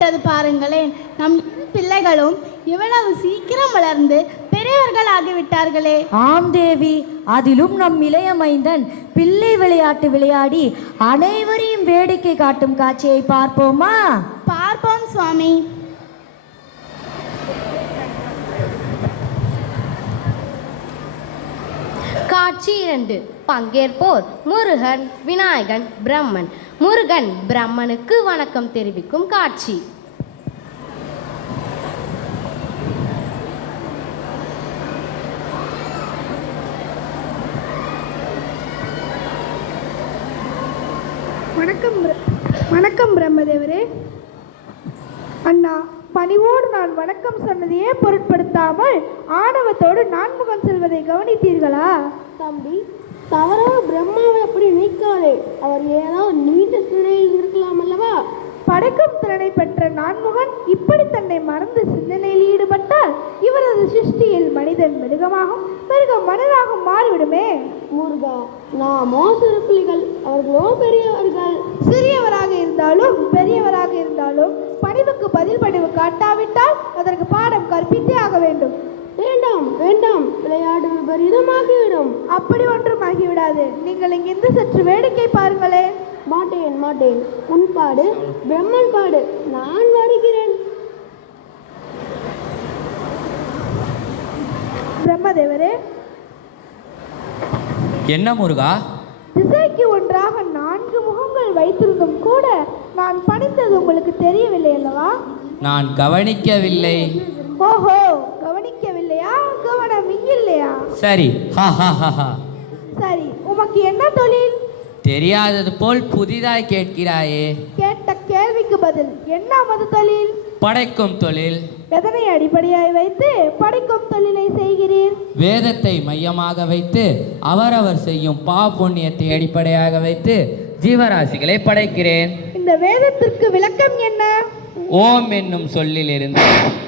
பாருங்களேன், நம் பிள்ளைகளும் இவ்வளவு சீக்கிரம் வளர்ந்து பெரியவர்கள் ஆகிவிட்டார்களே. ஆம் தேவி, அதிலும் நம் இளைய மைந்தன் பிள்ளை விளையாட்டு விளையாடி அனைவரையும் வேடிக்கை காட்டும் காட்சியை பார்ப்போமா? பார்ப்போம் சுவாமி. காட்சி 2. பங்கேற்போர் முருகன், விநாயகன், பிரம்மன். முருகன் பிரம்மனுக்கு வணக்கம் தெரிவிக்கும் காட்சி. வணக்கம் பிரம்மதேவரே. அண்ணா, பணிவோடு நான் வணக்கம் சொன்னதையே பொருட்படுத்தாமல் ஆணவத்தோடு நான்முகன் செல்வதை கவனித்தீர்களா? தம்பி, தவறாக பிரம்மாவை அப்படி நீக்காதே. அவர் ஏதோ நீண்ட சிந்தனையில் இருக்கலாம் அல்லவா? படைக்கும் திறனை பெற்ற நான்முகன் இப்படி தன்னை மறந்து சிந்தனையில் ஈடுபட்டால் இவரது சிருஷ்டியில் மனிதன் மிருகமாகும், மிருகம் மனிதனாக மாறிவிடுமே. முருகா, நாமோ சிறு பிள்ளைகள், அவர்களோ பெரியவர்கள். சிறியவராக இருந்தாலும் பெரியவராக இருந்தாலும் பணிவுக்கு பதில் பணிவு காட்டாவிட்டால் அதற்கு பாடம் கற்பித்தே ஆக வேண்டும். வேண்டாம் வேண்டாம், விளையாடு விபரீதமாகிவிடும். அப்படி ஒன்றும் ஆகிவிடாது. நீங்கள் இங்கிருந்து சற்று வேடிக்கை பாருங்களே. மாட்டேன் மாட்டேன், உன் பாடு, பிரம்மன் பாடு, நான் வருகிறேன். பிரம்மதேவரே, என்ன முருகா? திசைக்கு ஒன்றாக 4 முகங்கள் வைத்திருந்தும் கூட நான் பணித்தது உங்களுக்கு தெரியவில்லை அல்லவா? நான் கவனிக்கவில்லை. ஓஹோ, கவனிக்கவில்லையா? கவனம் இங்கில்லையா? சரி, சரி, உமக்கு என்ன தொழில்? தெரியாதது போல் புதிதாய் கேட்கிறாயே. கேட்ட கேள்விக்கு பதில். என்ன மது தொழில்? படைக்கும் தொழில். எதனை அடிப்படையாய் வைத்து படைக்கும் தொழிலை செய்கிறீர்? வேதத்தை மையமாக வைத்து அவரவர் செய்யும் புண்ணியத்தை அடிப்படையாக வைத்து ஜீவராசிகளை படைக்கிறேன். இந்த வேதத்திற்கு விளக்கம் என்ன? ஓம் என்னும் சொல்லிலிருந்து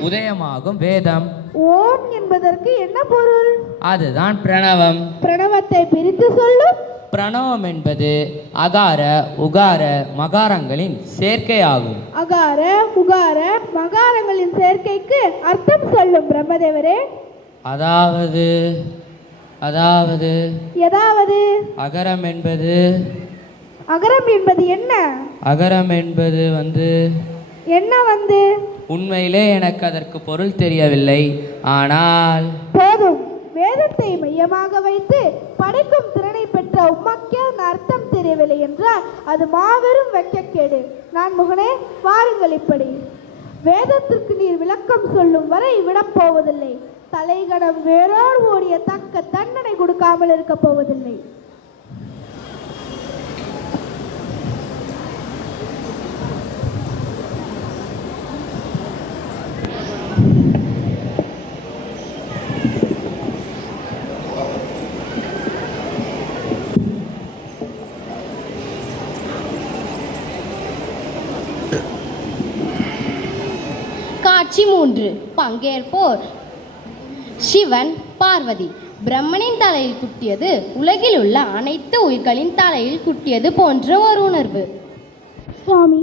உதயமாகும் வேதம். ஓம் என்பதற்கு என்ன பொருள்? அதுதான் பிரணவம். பிரணவத்தை பிரித்து சொல்லும். பிரணவம் என்பது அகார உகார மகாரங்களின் சேர்க்கையாகும். அகார உகார மகாரங்களின் சேர்க்கைக்கு அர்த்தம் சொல்லும் பிரம்மதேவரே. அதாவது ஏதாவது அகரம் என்பது என்ன? அகரம் என்பது என்ன உண்மையிலே எனக்கு அதற்கு பொருள் தெரியவில்லை. ஆனால் போதும், வேதத்தை மையமாக வைத்து படைக்கும் திறனை பெற்ற உமக்கே அர்த்தம் தெரியவில்லை என்றால் அது மாபெரும் வெட்கக்கேடு. நான் முகனே, வாருங்கள். இப்படி வேதத்திற்கு நீர் விளக்கம் சொல்லும் வரை விடப்போவதில்லை. தலைகடம் வேரோடு ஓடிய தக்க தண்டனை கொடுக்காமல் இருக்க போவதில்லை. காட்சி 3. பங்கேற்போர் சிவன், பார்வதி. பிரம்மனின் தலையில் குட்டியது உலகில் உள்ள அனைத்து உயிர்களின் தலையில் குட்டியது போன்ற ஒரு உணர்வு. சுவாமி,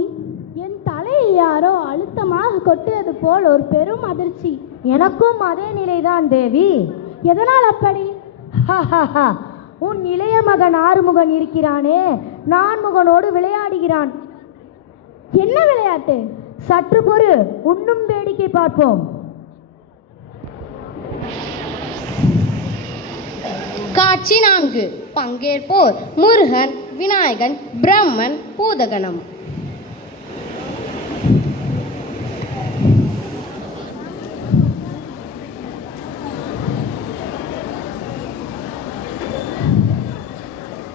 என் தலையை யாரோ அழுத்தமாக கொட்டியது போல் ஒரு பெரும் அதிர்ச்சி. எனக்கும் அதே நிலைதான் தேவி. எதனால் அப்படி? உன் இளைய மகன் ஆறுமுகன் இருக்கிறானே, நான்முகனோடு விளையாடுகிறான். என்ன விளையாட்டு? சற்று பொறு, உன்னும் வேடிக்கை பார்ப்போம். காட்சி 4. பங்கேற்போர் முருகன், விநாயகன், பிரம்மன், பூதகணம்.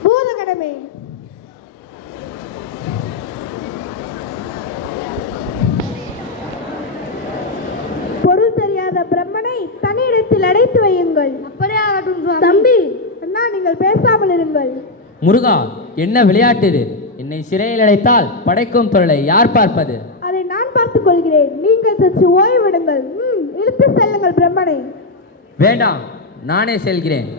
பூதகணமே, பொருள் தெரியாத பிரம்மனை தனியிடத்தில் அடைத்து வையுங்கள். தம்பி, அண்ணா, நீங்கள் பேசாமல் இருங்கள். முருகா, என்ன விளையாட்டு இது? என்னை சிறையில் அடைத்தால் படைக்கும் தொழிலை யார் பார்ப்பது? அதை நான் பார்த்துக் கொள்கிறேன். நீங்கள் சற்று ஓய்விடுங்கள். இழுத்து செல்லுங்கள் பிரம்மனை. வேண்டாம், நானே செல்கிறேன்.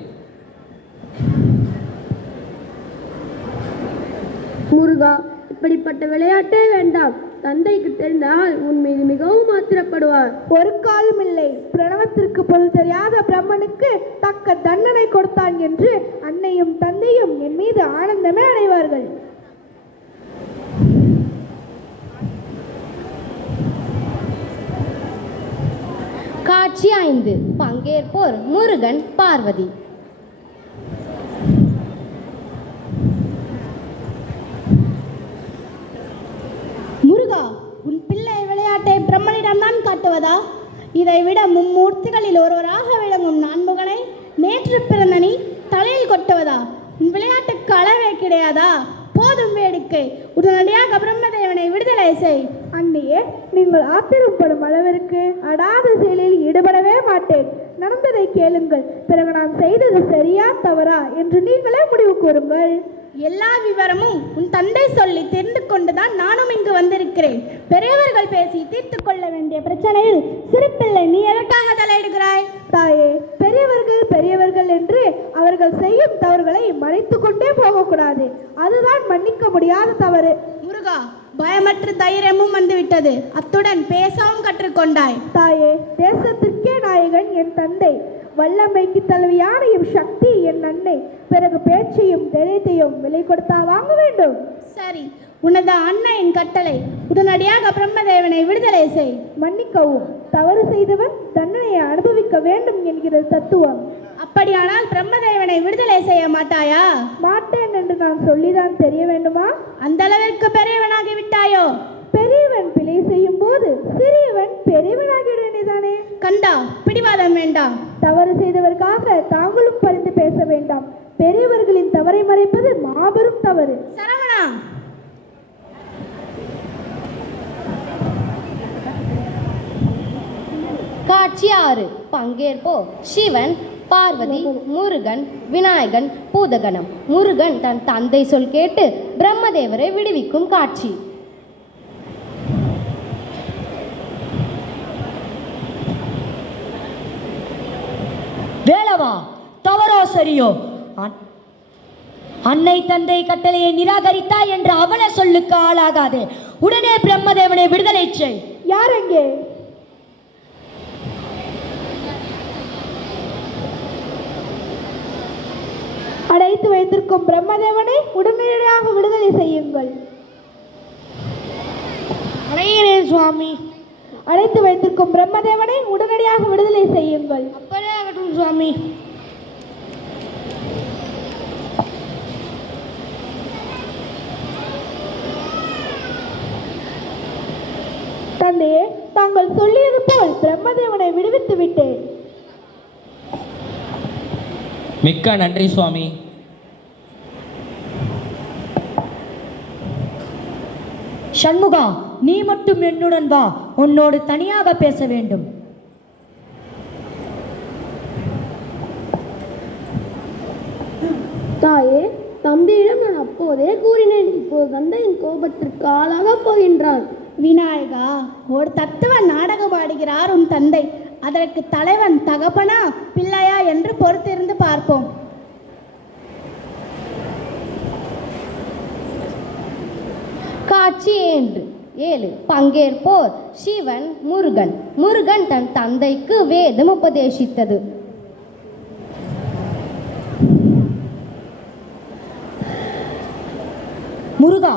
முருகா, இப்படிப்பட்ட விளையாட்டே வேண்டாம். தந்தைக்கு தெரிந்தால் உன் மீது மிகவும் ஆத்திரப்படுவார். ஒரு காலம் இல்லை. பிரணவத்திற்கு பொருள் தெரியாத பிரம்மனுக்கு தக்க தண்டனை கொடுத்தான் என்று அன்னையும் தந்தையும் என் மீது ஆனந்தமே அடைவார்கள். காட்சி 5 பங்கேற்போர் முருகன் பார்வதி. முருகா, உன் பிள்ளை விளையாட்டை பிரம்மனிடம்தான் காட்டுவதா? இதைவிட மும்மூர்த்திகளில் ஒருவராக விளங்கும் நான்முகனை நேற்று பிறந்த நீ தலையில் கொட்டுவதா? உன் விளையாட்டுக்கு அளவே கிடையாதா? போதும் வேடிக்கை. உடனடியாக பிரம்மதேவனை விடுதலை செய். அன்னையே, நீங்கள் ஆத்திரப்படும் அளவிற்கு அடாத செயலில் ஈடுபடவே மாட்டேன். நடந்ததை கேளுங்கள். பிறகு நான் செய்தது சரியா தவறா என்று நீங்களே முடிவு கூறுங்கள். எல்லா விவரமும் உன் தந்தை சொல்லி தெரிந்து கொண்டுதான் நானும் இங்கு வந்திருக்கிறேன். பெரியவர்கள் பேசி தீர்த்து கொள்ள வேண்டிய பிரச்சனையில் சிறுப்பிள்ளை நீ எதற்காக தலையிடுகிறாய்? தாயே, பெரியவர்கள் பெரியவர்கள் என்று அவர்கள் செய்யும் தவறுகளை மறைத்து கொண்டே போகக்கூடாது. அதுதான் மன்னிக்க முடியாத தவறு. முருகா, பயமற்ற தைரியமும் வந்துவிட்டது. அத்துடன் பேசவும் கற்றுக்கொண்டாய். தாயே, தேசத்திற்கே நாயகன் என் தந்தை. வல்லமைக்கு தலைவியான என் சக்தி என் அன்னை. பிறகு பேச்சையும் தைரியத்தையும் விலை கொடுத்தா வாங்க வேண்டும்? சரி, உனது அன்னையின் கட்டளை. உடனடியாக பிரம்மதேவனை விடுதலை செய். மன்னிக்கவும், தவறு செய்தவன் தண்டனையை அனுபவிக்க வேண்டும் என்கிறது தத்துவம். அப்படியானால் பிரம்மதேவனை விடுதலை செய்ய மாட்டாயா? மாட்டேன் என்று நான் சொல்லிதான் தெரிய வேண்டுமா? அந்த அளவிற்கு பெரியவனாகி விட்டாயோ? பெரியவன் பிழை செய்யும் போது சிறியவன் பெரியவனாகி வேண்டியதானே? கண்டா, பிடிவாதம் வேண்டாம். தவறு செய்தவர்க்காக தாங்களும் பரிந்து பேச வேண்டாம். பெரியவர்களின் தவறை மறைப்பது மாபெரும் தவறு. சரவணா, காட்சி 6 பங்கேற்போர் சிவன், பார்வதி, முருகன், விநாயகன், பூதகணம். முருகன் தன் தந்தை சொல் கேட்டு பிரம்மதேவரை விடுவிக்கும் காட்சி. வேலவா, தவறோ சரியோ, அன்னை தந்தை கட்டளையை நிராகரித்தாய் என்ற அவல சொல்லுக்கு ஆளாகாதே. உடனே பிரம்மதேவனை விடுதலை செய். யார் எங்கே? அடைத்து வைத்திருக்கும் பிரம்மதேவனை உடனடியாக விடுதலை செய்யுங்கள். அடைகிறேன் சுவாமி. அடைத்து வைத்திருக்கும் பிரம்மதேவனை உடனடியாக விடுதலை செய்யுங்கள். அப்படியே ஆகட்டும் சுவாமி. தந்தையே, தாங்கள் சொல்லியது போல் பிரம்மதேவனை விடுவித்து விட்டேன். மிக்க நன்றி சுவாமி. சண்முகா, நீ மட்டும் என்னுடன் வா. உன்னோடு தனியாக பேச வேண்டும். தாயே, தம்பியிடம் நான் அப்போதே கூறினேன். இப்போது தந்தையின் கோபத்திற்கு ஆளாக போகின்றான். விநாயகா, ஒரு தத்துவ நாடகம் ஆடுகிறார் உன் தந்தை. அதற்கு தலைவன் தகப்பனா பிள்ளையா என்று பொறுத்திருந்து பார்ப்போம். காட்சி 7 பங்கேற்போர் சிவன், முருகன். முருகன் தன் தந்தைக்கு வேதம் உபதேசித்தது. முருகா,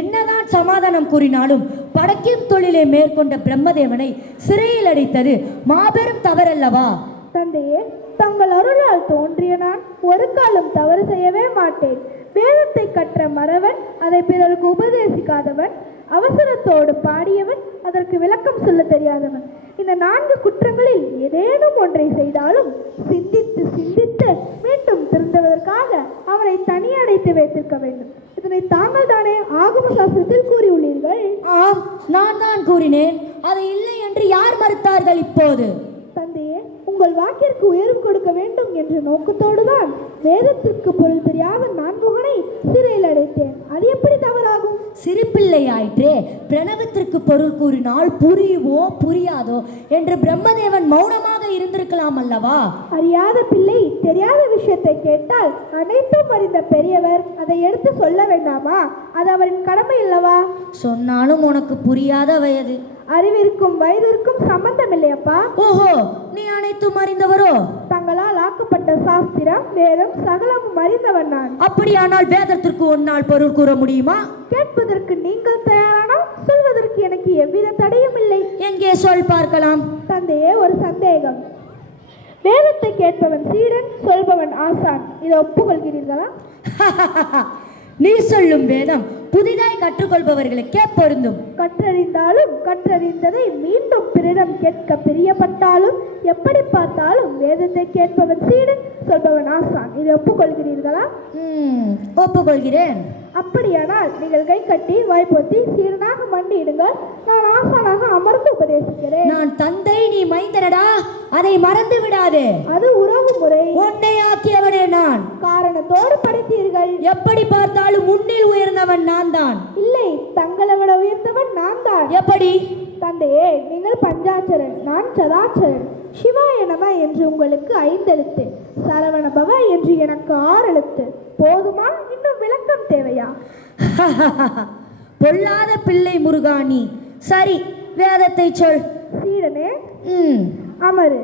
என்னதான் சமாதானம் கூறினாலும் படைக்கும் தொழிலை மேற்கொண்ட பிரம்மதேவனை சிறையில் அடைத்தது மாபெரும் தவறல்லவா? தந்தையே, தங்கள் அருளால் தோன்றிய நான் ஒரு காலம் தவறு செய்யவே மாட்டேன். வேதத்தை கற்ற மறவன், அதை பிறருக்கு உபதேசிக்காதவன், அவசரத்தோடு பாடியவன், அதற்கு விளக்கம் சொல்ல தெரியாதவன். இந்த 4 குற்றங்களில் ஏதேனும் ஒன்றை செய்தாலும் சிந்தித்து சிந்தித்து மீண்டும் திருந்துவதற்காக அவனை தனியடைத்து வைத்திருக்க வேண்டும். இதனை தாங்கள் தானே ஆகம சாஸ்திரத்தில் கூறியுள்ளீர்கள். ஆம், நான் தான் கூறினேன். அது இல்லை என்று யார் மறுத்தார்கள் இப்போது? தந்தையே, உங்கள் வாக்கிற்கு உயர்வு கொடுக்க வேண்டும் என்ற நோக்கத்தோடுதான் வேதத்திற்கு பொருள் தெரியாத நான்முகனை சிறையில் அடைத்தேன். அது எப்படி தவறாகும்? சிறுபிள்ளையாயிற்றே, பிரணவத்திற்கு பொருள் கூறினால் புரியுவோ புரியாதோ என்று பிரம்மதேவன் மௌனமாக இருந்திருக்கலாம் அல்லவா? அறியாத பிள்ளை தெரியாத விஷயத்தை கேட்டால் அனைத்தும் அறிந்த பெரியவர் அதை எடுத்து சொல்ல வேண்டாமா? அது அவரின் கடமை அல்லவா? சொன்னாலும் உனக்கு புரியாத வயது. அறிவிற்கும் வயதிற்கும் சம்பந்தம் இல்லையப்பா. ஓஹோ, நீ அனைத்தும் அறிந்தவரோ? தங்களால் ஆக்கப்பட்ட சாஸ்திரம் வேதம் சகலமும் அறிந்தவன் நான். அப்படியானால் வேதத்திற்கு ஒன்னால் பொருள் கூற முடியுமா? கேட்பதற்கு நீங்கள் தயாரானால் சொல்வதற்கு எனக்கு எவ்வித தடையும் இல்லை. எங்கே சொல் பார்க்கலாம். தந்தையே, ஒரு சந்தேகம். வேதத்தை கேட்பவன் சீடன், சொல்பவன் ஆசான். இதை ஒப்புக்கொள்கிறீர்களா? நீ சொல்லும் வேதம் புதிதாய் கற்றுக்கொள்பவர்களுக்கே பொருந்தும். கற்றறிந்தாலும் கற்றறிந்ததை மீண்டும் பிறரிடம் கேட்க பிரியப்பட்டாலும் எப்படி பார்த்தாலும் வேதத்தை கேட்பவன் சீடன், சொல்பவன் ஆசான். இதை ஒப்புக்கொள்கிறீர்களா? ஒப்புக்கொள்கிறேன். அப்படியானால் நீங்கள் கை கட்டி வாய்ப்பொத்தி சீடனாக மண்டியிடுங்கள். நான் ஆசானாக அமர்ந்து உபதேசிக்கிறேன். நான் தந்தை, நீ மைந்தனடா, அதை மறந்து விடாதே. அது உறவு முறை. உன்னை ஆக்கியவனே நான். காரணத்தோடு படித்தீர்கள். எப்படி பார்த்தாலும் முன்னில் உயர்ந்தவன் நான் தான். இல்லை, தங்களை விட உயர்ந்தவன் நான் தான். எப்படி? தந்தையே, நீங்கள் பஞ்சாட்சரன், நான் சதாட்சரன். சிவாய நம என்று உங்களுக்கு 5 எழுத்து, சரவண பவ என்று எனக்கு 6 எழுத்து. போதுமா? இன்னும் விளக்கம் தேவையா? பொல்லாத பிள்ளை முருகாணி. சரி, வேதத்தை சொல். சீடனே, அமரு.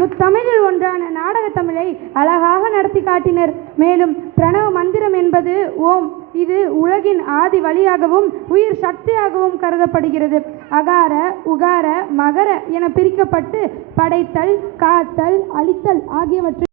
முத்தமிழில் ஒன்றான நாடக தமிழை அழகாக நடத்தி காட்டினர். மேலும் பிரணவ மந்திரம் என்பது ஓம். இது உலகின் ஆதி வழியாகவும் உயிர் சக்தியாகவும் கருதப்படுகிறது. அகார, உகார, மகர என பிரிக்கப்பட்டு படைத்தல், காத்தல், அழித்தல் ஆகியவற்றை